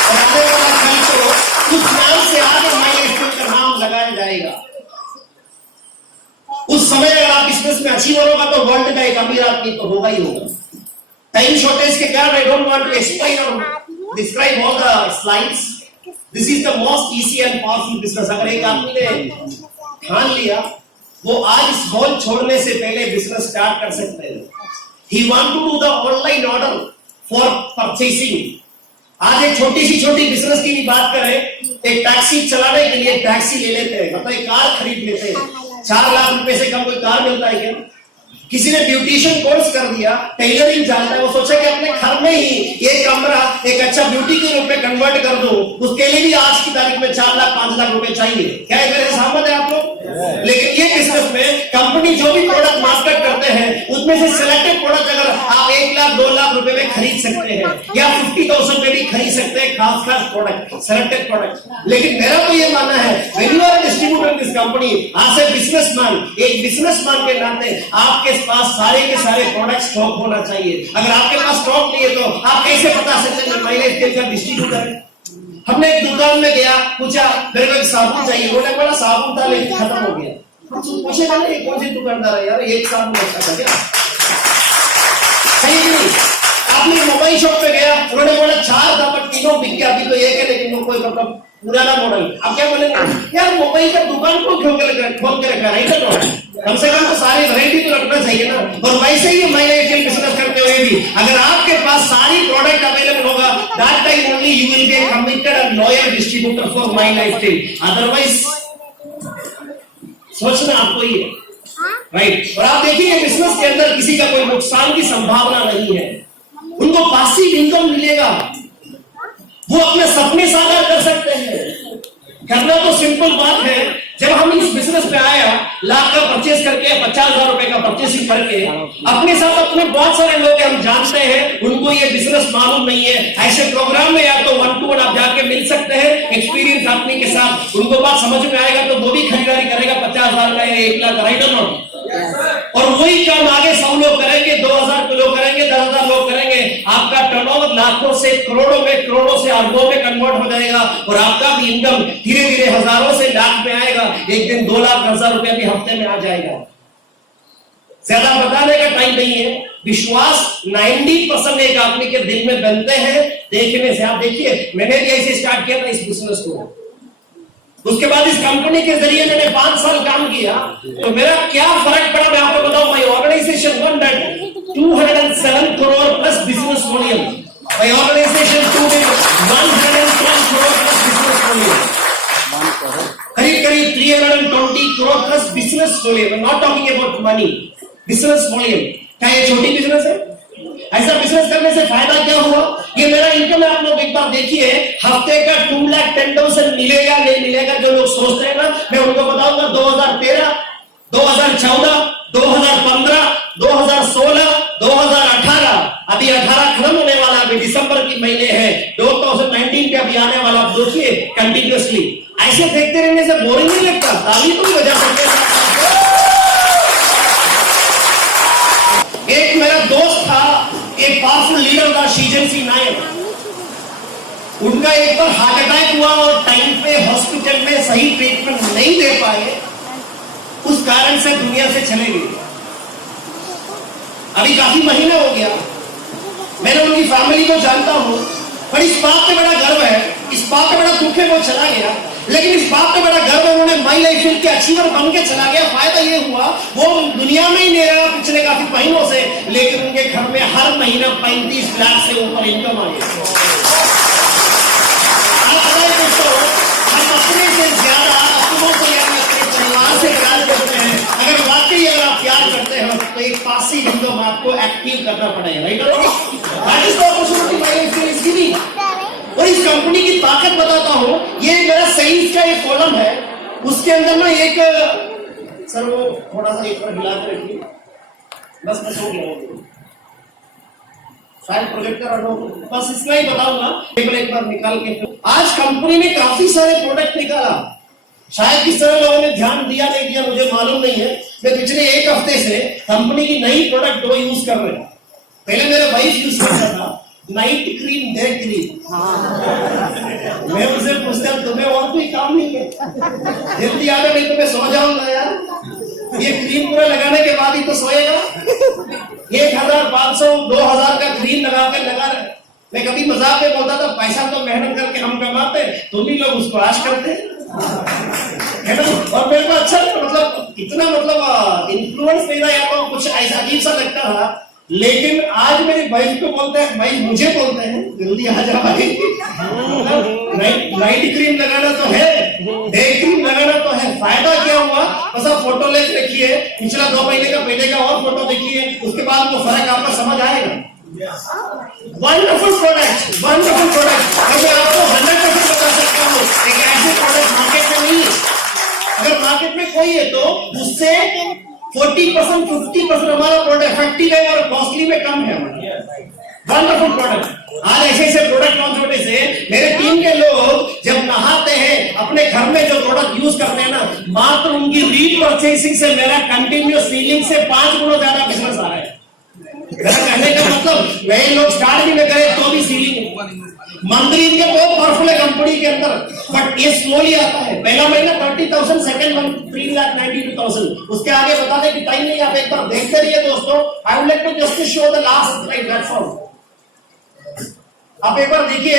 और आने वाला कल को उस नाम से आगे माय लाइफस्टाइल का नाम लगाया जाएगा। उस समय अगर आप बिजनेस में अचीवर होगा तो वर्ल्ड का एक अमीर आदमी तो होगा ही होगा। टाइम शॉर्टेज के कारण I don't want to explain और describe all the slides. This is the most easy and powerful business. अगर एक आदमी ने ठान लिया, वो आज इस हॉल छोड़ने से पहले बिजनेस स्टार्ट कर सकते हैं। He want to do the online order for purchasing. आज एक छोटी सी बिजनेस की भी बात करें, एक टैक्सी चलाने के लिए टैक्सी ले लेते हैं, मतलब एक कार खरीद लेते हैं। 4 लाख रुपए से कम कोई कार मिलता है क्या? किसी ने ब्यूटिशियन कोर्स कर दिया, टेलरिंग जानता है, वो सोचा कि अपने घर में ही एक कमरा एक अच्छा ब्यूटी के रूप में कन्वर्ट कर दूं, उसके लिए भी आज की तारीख में 4 लाख 5 लाख रुपए चाहिए। क्या ये मेरे सहमत है आप लोग? लेकिन ये बिजनेस में कंपनी जो भी प्रोडक्ट मार्केट करते हैं उसमें से सिलेक्टेड प्रोडक्ट अगर आप 1 लाख 2 लाख रुपए में खरीद सकते हैं या 50,000 में भी खरीद सकते हैं, खास खास प्रोडक्ट, सिलेक्टेड प्रोडक्ट। लेकिन मेरा तो ये मानना है when you are distributor this company, आज से बिजनेसमैन, एक बिजनेसमैन के नाते आपके पास सारे के सारे प्रोडक्ट स्टॉक होना चाहिए। अगर आपके पास स्टॉक नहीं है तो आप कैसे बता सकते हैं माइलेज के का डिस्ट्रीब्यूटर है? हमने एक दुकान में गया, पूछा मेरे को एक साबुन चाहिए, बोला बोला साबुन था लेकिन खत्म हो गया। पूछे ना ये कौन सी दुकानदार है यार, एक साबुन अच्छा था क्या? सही नहीं। आपने मोबाइल शॉप पे गया, उन्होंने बोला 4 था पर तीनों बिक गया, अभी तो एक है लेकिन वो कोई मतलब पुराना मॉडल। अब क्या बोलेंगे यार मोबाइल का दुकान को खोल के रखा नहीं था, कम से कम तो सारी वैरायटी तो रखना चाहिए ना। और वैसे ही माइलेज बिजनेस करते हुए भी अगर आपके पास सारी प्रोडक्ट अवेलेबल होगा, that time only you will be a committed and loyal distributor for my lifestyle. Otherwise सोचना आपको ही है, राइट। और आप देखिए बिजनेस के अंदर किसी का कोई नुकसान की संभावना नहीं है, उनको पासिव इनकम मिलेगा, वो अपने सपने साकार कर सकते हैं। करना तो सिंपल बात है। जब हम इस बिजनेस में आया, लाख का परचेस करके 50,000 रुपए का परचेसिंग करके अपने साथ अपने बहुत सारे लोग हम जानते हैं, उनको ये बिजनेस मालूम नहीं है। ऐसे प्रोग्राम में या तो 1 to 1 आप जाके मिल सकते हैं एक्सपीरियंस आदमी के साथ, उनको बात समझ में आएगा तो वो भी खरीदारी करेगा 50,000 का या 1 लाख का, राइट और नॉट? और वही काम आगे 100 लोग करेंगे, 2,000 लोग करेंगे, 10,000 लोग करेंगे, आपका टर्नओवर लाखों से करोड़ों में, करोड़ों से अरबों में कन्वर्ट हो जाएगा और आपका भी इनकम धीरे धीरे हजारों से लाख में आएगा। एक दिन 2 लाख 10,000 रुपया भी हफ्ते में आ जाएगा। ज्यादा बताने का टाइम नहीं है। विश्वास 90% एक आदमी के दिल में बनते हैं देखने से। आप देखिए मैंने भी ऐसे स्टार्ट किया था इस बिजनेस को, उसके बाद इस कंपनी के जरिए मैंने 5 साल काम किया, तो मेरा क्या फर्क पड़ा मैं आपको बताऊं। My organisation one that 207 crore plus business volume. My organisation 112 crore plus business volume, करीब करीब 320 crore plus business volume. I am not talking about money, business volume. क्या ये छोटी बिजनेस है? ऐसा बिजनेस करने से फायदा क्या हुआ? ये मेरा इनकम है, आप लोग एक बार देखिए, हफ्ते का 2,10,000 मिलेगा नहीं मिलेगा। जो लोग सोचते हैं ना, मैं उनको बताऊंगा 2013, 2014, 2015, 2016, 2018, अभी 18 खत्म होने वाला, अभी दिसंबर की महीने है, 2019 के अभी आने वाला। आप देखिए कंटिन्यूअसली, ऐसे देखते रहने से बोरिंग नहीं लगता? ताली तो नहीं बजा सकते। एक मेरा दोस्त था, एक पावरफुल लीडर था, शीजन नायक। उनका एक बार हार्ट अटैक हुआ और टाइम पे हॉस्पिटल में सही ट्रीटमेंट नहीं दे पाए, उस कारण से दुनिया से चले गए। अभी काफी महीने हो गया, मैंने उनकी फैमिली को जानता हूं, पर इस बात पे बड़ा गर्व है, इस बात पे बड़ा दुख है वो चला गया, लेकिन इस बात पे बड़ा गर्व है उन्होंने माई लाइफ के अचीवर बन के चला गया। फायदा ये हुआ वो दुनिया में ही नहीं रहा पिछले काफी महीनों से, लेकिन उनके घर में हर महीना 35 लाख से ऊपर इनकम आ गई। हम अपने से ज्यादा अपनों को यानी अपने परिवार से प्यार करते हैं। अगर वाकई अगर आप प्यार करते हैं तो एक पासिव इनकम आपको एक्टिव करना पड़ेगा, right? That is the opportunity my life is giving. और इस कंपनी की ताकत बताता हूं, ये मेरा सेल्स का एक कॉलम है, उसके अंदर ना एक, सर वो थोड़ा सा एक बार हिला के रखिए, बस मैं सो गया, शायद प्रोजेक्टर रखो, बस इतना ही बताऊंगा, एक बार निकाल के। आज कंपनी ने काफी सारे प्रोडक्ट निकाला, शायद किस तरह लोगों ने ध्यान दिया नहीं दिया मुझे मालूम नहीं है। मैं पिछले 1 हफ्ते से कंपनी की नई प्रोडक्ट वो यूज कर रहे हैं। पहले मेरे वाइफ यूज करता था नाइट क्रीम, डे क्रीम। मैं उनसे पूछता तुम्हें और कोई काम नहीं है? जल्दी आ नहीं तो मैं सो जाऊंगा यार। ये क्रीम पूरा लगाने के बाद ही तो सोएगा। 1,500 2,000 का क्रीम लगा रहे। मैं कभी मजाक में बोलता था पैसा तो मेहनत करके हम कमाते, तुम ही लोग उसको आश करते है ना। और मेरे को अच्छा मतलब इतना मतलब इन्फ्लुएंस नहीं था या तो कुछ ऐसा अजीब सा लगता था, लेकिन आज मेरी वाइफ को बोलते हैं, भाई मुझे बोलते हैं जल्दी आ जा भाई। नाइट क्रीम लगाना तो है, डे क्रीम लगाना तो है। फायदा क्या हुआ? बस आप फोटो ले रखिए, पिछला 2 महीने का पहले का और फोटो देखिए, उसके बाद वो फर्क आपको समझ आएगा। वंडरफुल प्रोडक्ट, 40% 50% हमारा प्रोडक्ट इफेक्टिव है और कॉस्टली में कम है। Wonderful product. आज ऐसे ऐसे प्रोडक्ट लॉन्च होने से मेरे टीम के लोग जब नहाते हैं अपने घर में जो प्रोडक्ट यूज करते हैं ना, मात्र उनकी रीपरचेसिंग से मेरा कंटिन्यूस सेलिंग से 5 गुना ज्यादा बिजनेस आ रहा है। मेरा कहने का मतलब वही लोग स्टार्ट भी न करें तो भी सीलिंग मंथली इनके बहुत पावरफुल है कंपनी के अंदर, बट ये स्लोली आता है। पहला महीना 30,000, सेकंड मंथ 3,92,000। उसके आगे बता दें कि टाइम नहीं, आप एक बार देखते रहिए दोस्तों। I would like to just show the last like platform. आप एक बार देखिए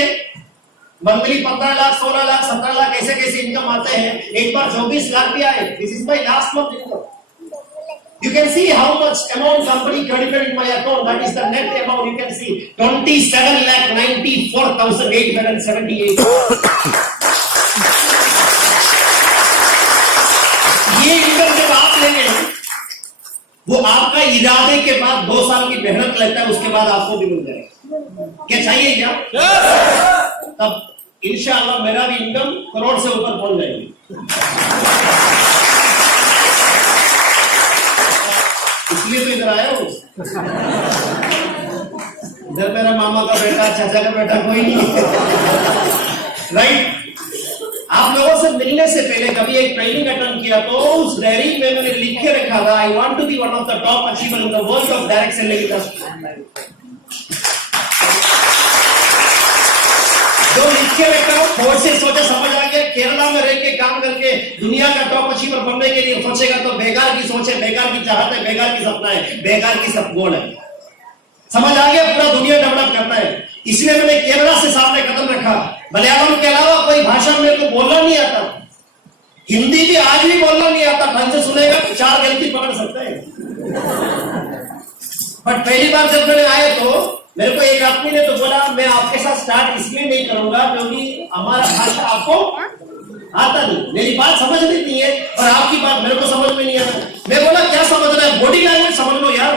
मंथली 15 लाख, 16 लाख, 17 लाख कैसे कैसे इनकम आते हैं। एक बार 24 लाख भी आए। This is my last month income. You can see how much amount company credited in my account. That is the net amount. You can see 27,94,878. ये इनकम जब आप लेंगे वो आपका इरादे के बाद 2 साल की मेहनत लगता है, उसके बाद आपको भी मिल जाएगा। क्या चाहिए क्या? तब इंशाअल्लाह मेरा भी इनकम करोड़ से ऊपर पहुंच जाएगी। इसलिए तो इधर आया हूं। इधर मेरा मामा का बेटा, चाचा का बेटा कोई नहीं है। राइट? आप लोगों से मिलने से पहले कभी एक ट्रेनिंग अटेंड किया तो उस डायरी में मैंने लिख के रखा था, I want to be one of the top achiever in the world of direct selling industry. जो लिख के रखा हो बहुत से सोचे समझ आ गया। केरला में रह के काम करके दुनिया का टॉप अचीवर बनने के लिए सोचेगा तो बेकार की सोच है, बेकार की चाहत है, बेकार की सपना है, बेकार की सब गोल है। समझ आ गया? पूरा दुनिया डेवलप करना है। इसलिए मैंने केरला से सामने कदम रखा। मलयालम के अलावा कोई भाषा मेरे को बोलना नहीं आता, हिंदी भी आज भी बोलना नहीं आता। ढंग से सुनेगा 4 गलती पकड़ सकते हैं। बट पहली बार जब मैंने आया तो मेरे को एक आदमी ने तो बोला मैं आपके साथ स्टार्ट इसलिए नहीं करूंगा क्योंकि हमारा भाषा आपको आता नहीं, मेरी बात समझ नहीं है और आपकी बात मेरे को समझ में नहीं आता। मैं बोला क्या समझना है, बॉडी लैंग्वेज समझ लो यार।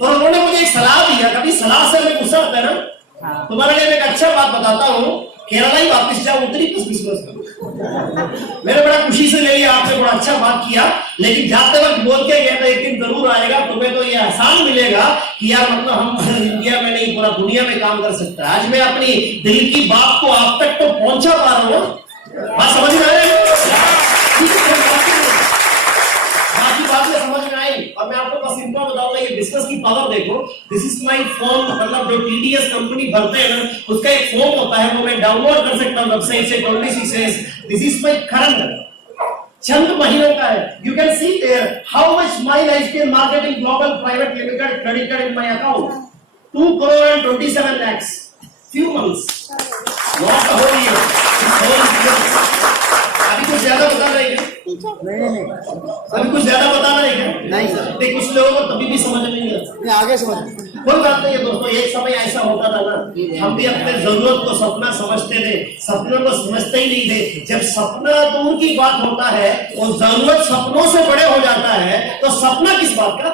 और उन्होंने मुझे एक सलाह दिया। कभी सलाह से मैं गुस्सा आता है ना, तुम्हारे लिए मैं एक अच्छा बात बताता हूँ, केरला ही वापस जाओ, उतरी बिजनेस करो। मैंने बड़ा खुशी से ले लिया, आपने बड़ा अच्छा बात किया, लेकिन जाते वक्त बोल के गया था एक दिन जरूर आएगा, तुम्हें तो ये एहसान मिलेगा कि यार मतलब हम इंडिया में नहीं पूरा दुनिया में काम कर सकता है। आज मैं अपनी दिल की बात को आप तक तो पहुंचा पा रहा हूँ। बात समझ में आ रही है? बाकी बातें समझ में आई और मैं आपको बस इतना बताऊंगा, ये बिजनेस की पावर देखो। दिस इज माय फॉर्म, मतलब जो टीडीएस कंपनी भरते हैं ना उसका एक फॉर्म होता है, वो मैं डाउनलोड कर सकता हूँ वेबसाइट से। 26 दिस इज माय करंट, चंद महीनों का है। You can see there how much My Lifestyle Marketing Global Private Limited credited in my account 2 crore and 27 lakhs few months, not the whole year, अभी कुछ ज्यादा बता रहे हैं? नहीं, अभी कुछ ज्यादा बता रहे हैं? नहीं सर। देख कुछ लोगों को तभी भी समझ नहीं आता, आगे समझ। कोई बात नहीं है दोस्तों, एक समय ऐसा होता था ना, हम भी अपने जरूरत को सपना समझते थे, सपनों को समझते ही नहीं थे। जब सपना दूर की बात होता है और जरूरत सपनों से बड़े हो जाता है तो सपना किस बात का?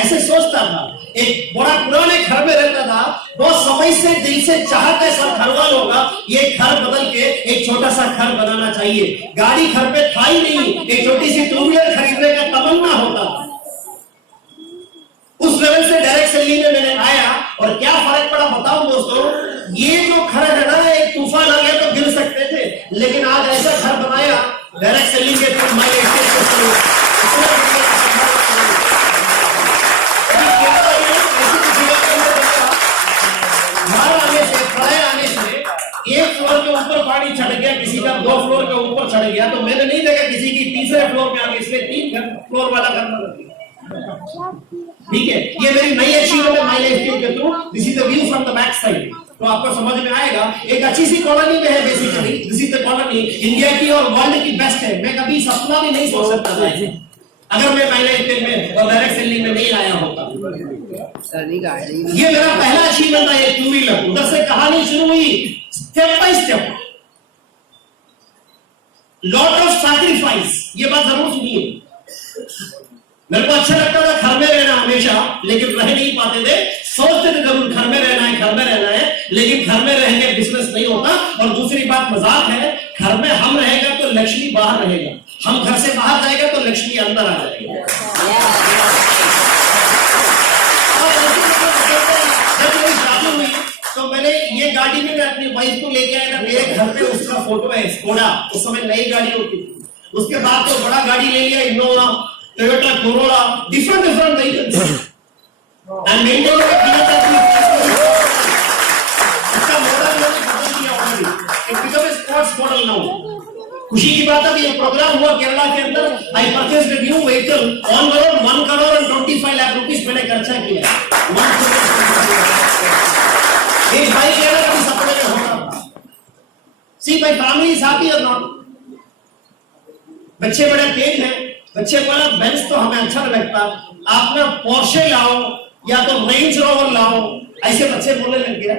ऐसे सोचता था। एक बड़ा पुराने घर में रहता था, बहुत समय से दिल से चाहता है सब घर वालों का ये घर बदल के एक छोटा सा घर बनाना चाहिए। गाड़ी घर पे था ही नहीं, एक छोटी सी 2 व्हीलर खरीदने का तमन्ना होता। उस लेवल से डायरेक्ट सेलिंग में मैंने आया और क्या फर्क पड़ा बताऊं दोस्तों। ये जो घर है ना, एक तूफान आ गया तो गिर सकते थे, लेकिन आज ऐसा घर बनाया डायरेक्ट सेलिंग के थ्रू। एक फ्लोर के ऊपर पानी चढ़ गया, किसी का 2 फ्लोर के ऊपर चढ़ गया, तो मैंने नहीं देखा किसी की 3रे फ्लोर पे आ गई, इसलिए 3 फ्लोर वाला घर बना दिया। ठीक है, ये मेरी नई अचीवमेंट है माय लाइफ के through. This is the view from the back side, तो आपको समझ में आएगा। एक अच्छी सी कॉलोनी में है basically, this is the colony India की और वर्ल्ड की बेस्ट है। मैं कभी सपना भी नहीं सोच सकता था अगर मैं माय लाइफ में और डायरेक्ट सेलिंग में नहीं आया होता। ये मेरा पहला अचीवमेंट था, एक 2 व्हीलर। उधर से कहानी शुरू हुई step by step, lot of sacrifice. ये बात जरूर सुनिए। मेरे को अच्छा लगता था घर में रहना हमेशा, लेकिन रह नहीं पाते थे। सोचते थे जरूर घर में रहना है, घर में रहना है, लेकिन घर में रहकर बिजनेस नहीं होता। और दूसरी बात मजाक है, घर में हम रहेगा तो लक्ष्मी बाहर रहेगा, हम घर से बाहर जाएगा तो लक्ष्मी अंदर आ जाएगी। जब मेरी शादी हुई तो मैंने ये गाड़ी में मैं अपनी वाइफ को लेके आया था, मेरे घर पे उसका फोटो है स्कोडा, उस समय नई गाड़ी होती थी। उसके बाद तो बड़ा गाड़ी ले लिया, Innova, Toyota Corolla, different vehicles and maintain किया था। इसका मॉडल मैंने खत्म किया already, it become a sports model now. खुशी की बात है कि ये प्रोग्राम हुआ केरला के अंदर, I purchased a new vehicle on the road, 1 crore और 25 लाख रुपीस मैंने खर्चा किया। एक भाई कह रहा था सपने में होना था। See my family is happy और नॉट। बच्चे बड़े तेज हैं, बच्चे बड़ा बेंच तो हमें अच्छा नहीं लगता, आप ना पोर्शे लाओ या तो रेंज रोवर लाओ, ऐसे बच्चे बोलने लग गया।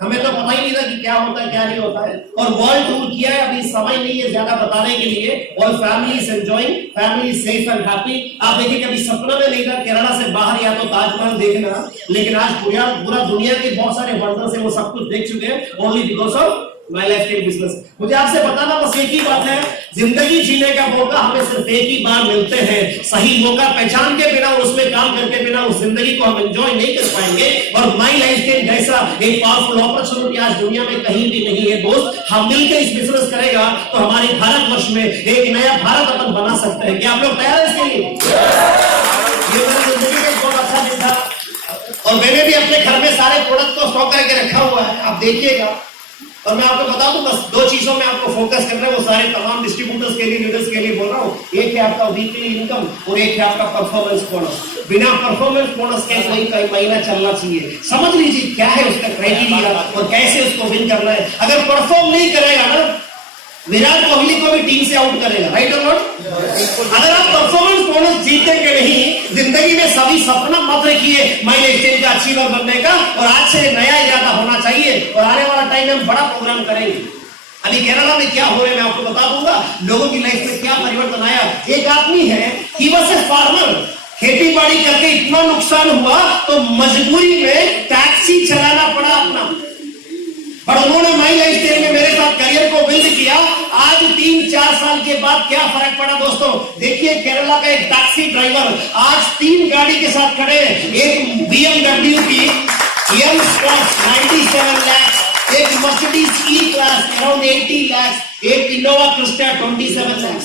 हमें तो पता ही नहीं था कि क्या होता है क्या नहीं होता है। और वर्ल्ड टूर किया है, अभी समय नहीं है ज्यादा बताने के लिए। और family is enjoying, family is safe and happy. आप देखिए कभी सपना में नहीं था केरला से बाहर या तो ताजमहल देखना, लेकिन आज पूरा दुनिया के बहुत सारे वंडर्स है वो सब कुछ देख चुके हैं only because of my lifestyle business. मुझे आपसे बताना बस एक ही बात है, जिंदगी जीने का मौका हमें सिर्फ एक ही बार मिलते हैं। सही मौका पहचान के बिना, उसमें काम करके बिना उस जिंदगी को हम एंजॉय नहीं कर पाएंगे। और माय लाइफस्टाइल जैसा एक पावरफुल अपॉर्चुनिटी आज दुनिया में कहीं भी नहीं है दोस्त। हम मिलकर इस बिजनेस करेगा तो हमारे भारतवर्ष में एक नया भारत अपन बना सकते हैं। क्या आप लोग तैयार हैं इसके लिए? ये मेरी जिंदगी का बहुत अच्छा दिन था। और मैंने भी अपने घर में सारे प्रोडक्ट को स्टॉक करके रखा हुआ है, आप देखिएगा। और मैं आपको बता दूं बस 2 चीजों में आपको फोकस करना है, वो सारे तमाम डिस्ट्रीब्यूटर्स के लिए, लीडर्स के लिए बोल रहा हूं। एक है आपका वीकली इनकम और एक है आपका परफॉर्मेंस बोनस। बिना परफॉर्मेंस बोनस के कोई महीना चलना चाहिए। समझ लीजिए क्या है उसका क्राइटेरिया और कैसे उसको विन करना है। अगर परफॉर्म नहीं करेगा ना, विराट कोहली को भी टीम से आउट करेगा, राइट और नॉट? अगर आप परफॉर्मेंस बोनस जीतेंगे नहीं, जिंदगी में सभी सपना मत रखिए माय लाइफस्टाइल का अचीवर बनने का। और आज से नया इरादा होना चाहिए और आने वाला टाइम में हम बड़ा प्रोग्राम करेंगे। अभी केरला में क्या हो रहा है मैं आपको बता दूंगा, लोगों की लाइफ में क्या परिवर्तन आया। एक आदमी है, ही वाज ए फार्मर, खेती बाड़ी करके इतना नुकसान हुआ तो मजबूरी में टैक्सी चलाना पड़ा अपना। पर उन्होंने माय लाइफस्टाइल में मेरे साथ करियर को बिल्ड किया। आज 3-4 साल के बाद क्या फर्क पड़ा दोस्तों? देखिए केरला का एक टैक्सी ड्राइवर आज 3 गाड़ी के साथ खड़े हैं। एक BMW की M Sport 97 लाख, एक Mercedes E class around 80 lakh, एक इनोवा क्रिस्टा 27 लाख।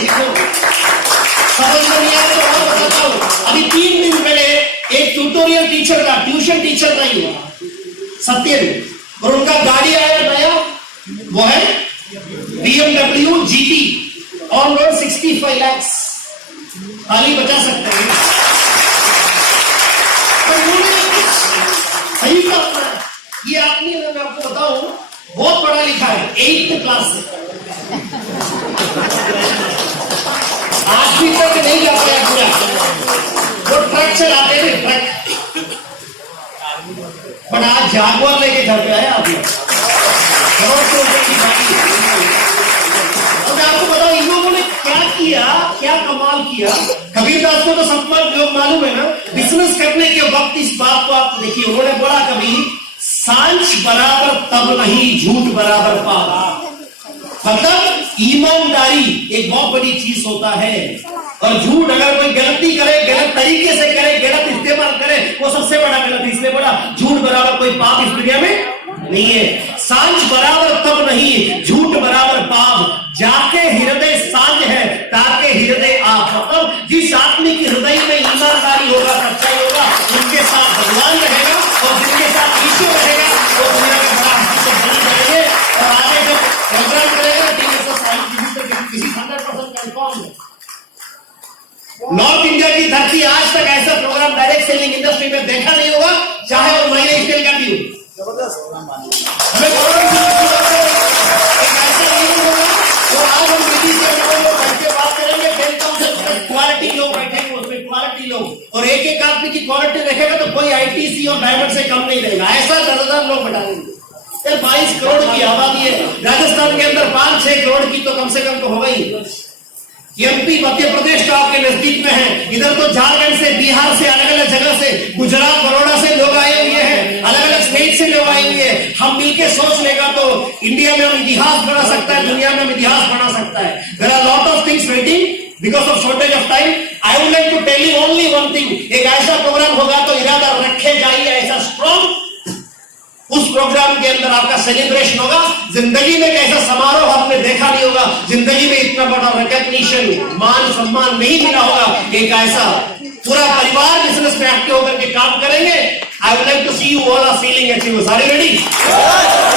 देखो समझ में नहीं आया तो और बताता हूं। अभी 3 दिन पहले एक ट्यूटोरियल टीचर का, ट्यूशन टीचर का ही सत्य, और उनका गाड़ी आया नया, वो है BMW GT on road 65 lakh. खाली बचा सकते हैं सही बात है। ये आदमी मैं आपको बताऊं बहुत पढ़ा लिखा है, 8th क्लास से आज भी तक नहीं जा पाया पूरा। वो ट्रक चलाते थे, ट्रक, पर आज जागवार लेके घर पे आया आदमी। और मैं आपको बताऊं इन लोगों ने क्या किया, क्या कमाल किया। कबीरदास को तो सब लोग मालूम है ना, बिजनेस करने के वक्त इस बात को आप देखिए, उन्होंने बोला कभी सांच बराबर तब नहीं, झूठ बराबर पाप। मतलब ईमानदारी एक बहुत बड़ी चीज होता है। और झूठ अगर कोई गलती करे, गलत तरीके से करे, गलत इस्तेमाल करे, वो सबसे बड़ा गलत है। इसलिए बोला झूठ बराबर कोई पाप इस दुनिया में नहीं है। सांच बराबर तब नहीं, झूठ बराबर पाप। जाके हृदय सांझ है, ताके हृदय आप। मतलब जिस आदमी के हृदय में ईमानदारी होगा, सच्चाई होगा, उनके साथ भगवान रहेगा और जिनके साथ ईश्वर रहेगा वो दुनिया का बड़ा हकीकत बनी रहेंगे। और आगे जब प्रोग्राम करेगा किसी 100% कंफर्म है। नॉर्थ इंडिया की धरती आज तक ऐसा प्रोग्राम डायरेक्ट सेलिंग इंडस्ट्री में देखा नहीं होगा, चाहे वो माय लाइफस्टाइल का भी हो। जबरदस्त हमें तो आज हम दिल्ली से लोग बैठ के बात करेंगे, 10,000 क्वालिटी लोग बैठेंगे उसमें, क्वालिटी लोग। और एक आदमी की क्वालिटी देखेगा तो कोई ITC और डायमंड से कम नहीं रहेगा, ऐसा दर्जन लोग बैठा देंगे। 22 करोड़ की आबादी है राजस्थान के अंदर, 5-6 करोड़ की तो कम से कम तो होगा ही। MP मध्य प्रदेश तो आपके नजदीक में है, इधर तो झारखंड से, बिहार से, अलग अलग जगह से, गुजरात, बड़ौदा से लोग आए हुए हैं, अलग अलग इंडिया में हम इतिहास बना सकता है, दुनिया में हम इतिहास बना सकता है। There are lot of things waiting because of shortage of time. I would like to tell you only one thing, एक ऐसा प्रोग्राम होगा तो इरादा रखे जाइए ऐसा स्ट्रॉन्ग, उस प्रोग्राम के अंदर आपका सेलिब्रेशन होगा। जिंदगी में कैसा समारोह आपने देखा नहीं होगा, जिंदगी में इतना बड़ा रिकॉग्निशन मान सम्मान नहीं मिला होगा। एक ऐसा पूरा परिवार बिजनेस में एक्टिव होकर के काम करेंगे। I would like to see you all are feeling achievers. Are you ready?